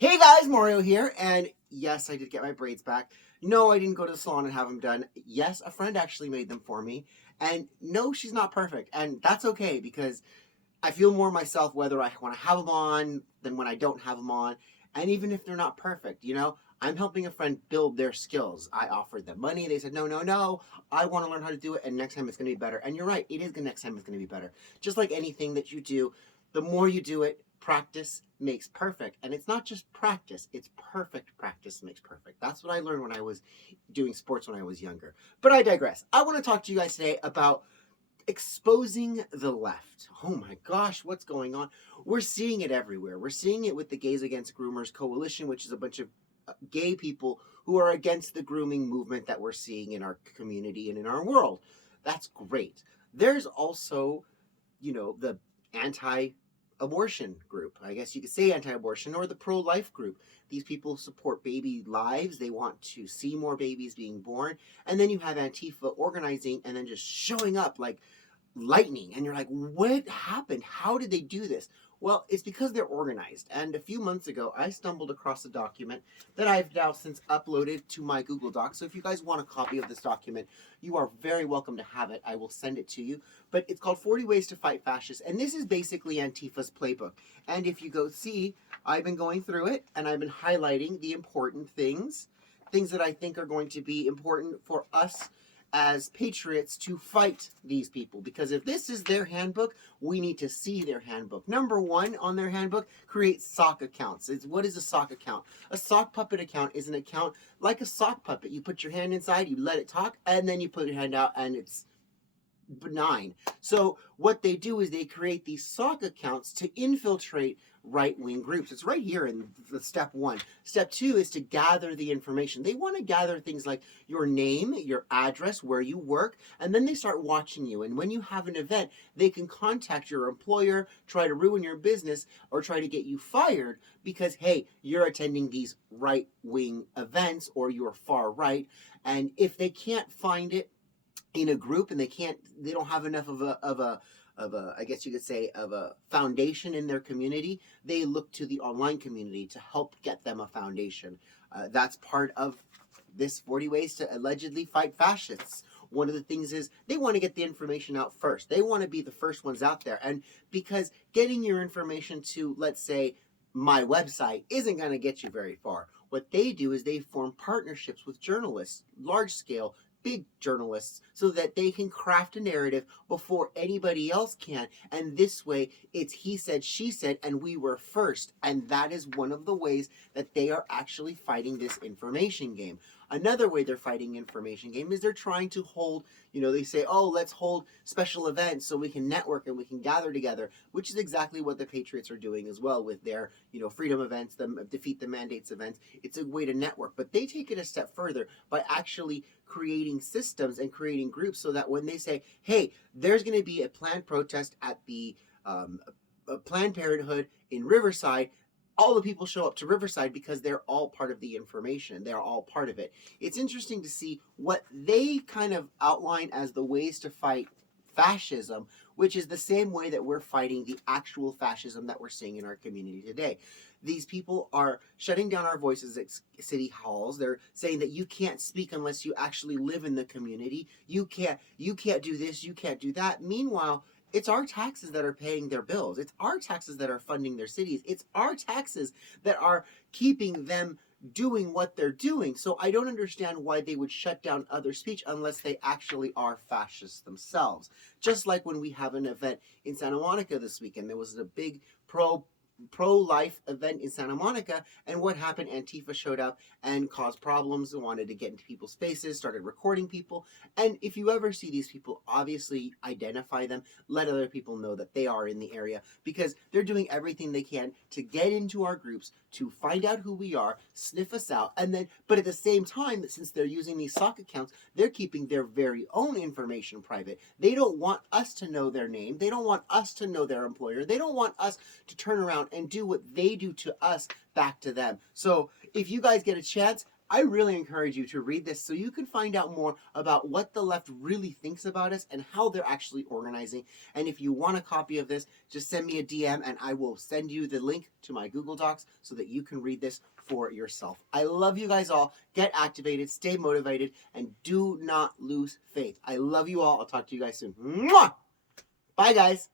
Hey guys, Mario here, and yes, I did get my braids back. No, I didn't go to the salon and have them done. Yes, a friend actually made them for me. And no, she's not perfect, and that's okay because I feel more myself whether I want to have them on than when I don't have them on. And even if they're not perfect, I'm helping a friend build their skills. I offered them money. They said, no, no, no, I want to learn how to do it, and next time it's going to be better. And you're right, it is next time it's going to be better. Just like anything that you do, the more you do it, practice makes perfect. And it's not just practice, it's perfect practice makes perfect. That's what I learned when I was doing sports when I was younger. But I digress. I want to talk to you guys today about exposing the left. Oh my gosh, what's going on? We're seeing it everywhere. We're seeing it with the Gays Against Groomers Coalition, which is a bunch of gay people who are against the grooming movement that we're seeing in our community and in our world. That's great. There's also, the anti abortion group. I guess you could say anti abortion, or the pro life group. These people support baby lives. They want to see more babies being born. And then you have Antifa organizing and then just showing up like lightning, and you're like, what happened? How did they do this? Well, it's because they're organized. And a few months ago I stumbled across a document that I've now since uploaded to my Google Doc. So if you guys want a copy of this document, you are very welcome to have it. I will send it to you. But it's called 40 Ways to Fight Fascists, and this is basically Antifa's playbook. And if you go see, I've been going through it and I've been highlighting the important things that I think are going to be important for us as patriots to fight these people. Because if this is their handbook, we need to see their handbook. Number one on their handbook, create sock accounts. What is a sock account? A sock puppet account is an account like a sock puppet. You put your hand inside, you let it talk, and then you put your hand out, and it's benign. So what they do is they create these sock accounts to infiltrate right-wing groups. It's right here in the step one. Step two is to gather the information. They want to gather things like your name, your address, where you work, and then they start watching you. And when you have an event, they can contact your employer, try to ruin your business, or try to get you fired because, hey, you're attending these right-wing events or you're far right. And if they can't find it in a group and they don't have enough of a I guess you could say of a foundation in their community, they look to the online community to help get them a foundation. That's part of this 40 ways to allegedly fight fascists. One of the things is they want to get the information out first. They want to be the first ones out there. And because getting your information to, let's say, my website isn't going to get you very far. What they do is they form partnerships with journalists, large scale, big journalists, so that they can craft a narrative before anybody else can. And this way, it's he said, she said, and we were first. And that is one of the ways that they are actually fighting this information game. Another way they're fighting information game is they're trying to hold, they say, oh, let's hold special events so we can network and we can gather together, which is exactly what the Patriots are doing as well with their, freedom events, the Defeat the Mandates events. It's a way to network, but they take it a step further by actually creating systems and creating groups so that when they say, hey, there's going to be a planned protest at the Planned Parenthood in Riverside, all the people show up to Riverside because they're all part of the information. They're all part of it. It's interesting to see what they kind of outline as the ways to fight fascism, which is the same way that we're fighting the actual fascism that we're seeing in our community today. These people are shutting down our voices at city halls. They're saying that you can't speak unless you actually live in the community. You can't do this, you can't do that. Meanwhile, it's our taxes that are paying their bills. It's our taxes that are funding their cities. It's our taxes that are keeping them doing what they're doing. So I don't understand why they would shut down other speech unless they actually are fascists themselves. Just like when we have an event in Santa Monica this weekend, there was a big pro-life event in Santa Monica, and what happened? Antifa showed up and caused problems and wanted to get into people's faces, started recording people. And if you ever see these people, obviously identify them, let other people know that they are in the area, because they're doing everything they can to get into our groups, to find out who we are, sniff us out, and then, but at the same time, since they're using these sock accounts, they're keeping their very own information private. They don't want us to know their name. They don't want us to know their employer. They don't want us to turn around and do what they do to us back to them. So if you guys get a chance, I really encourage you to read this so you can find out more about what the left really thinks about us and how they're actually organizing. And if you want a copy of this, just send me a DM and I will send you the link to my Google Docs so that you can read this for yourself. I love you guys all. Get activated, stay motivated, and do not lose faith. I love you all. I'll talk to you guys soon. Mwah! Bye, guys.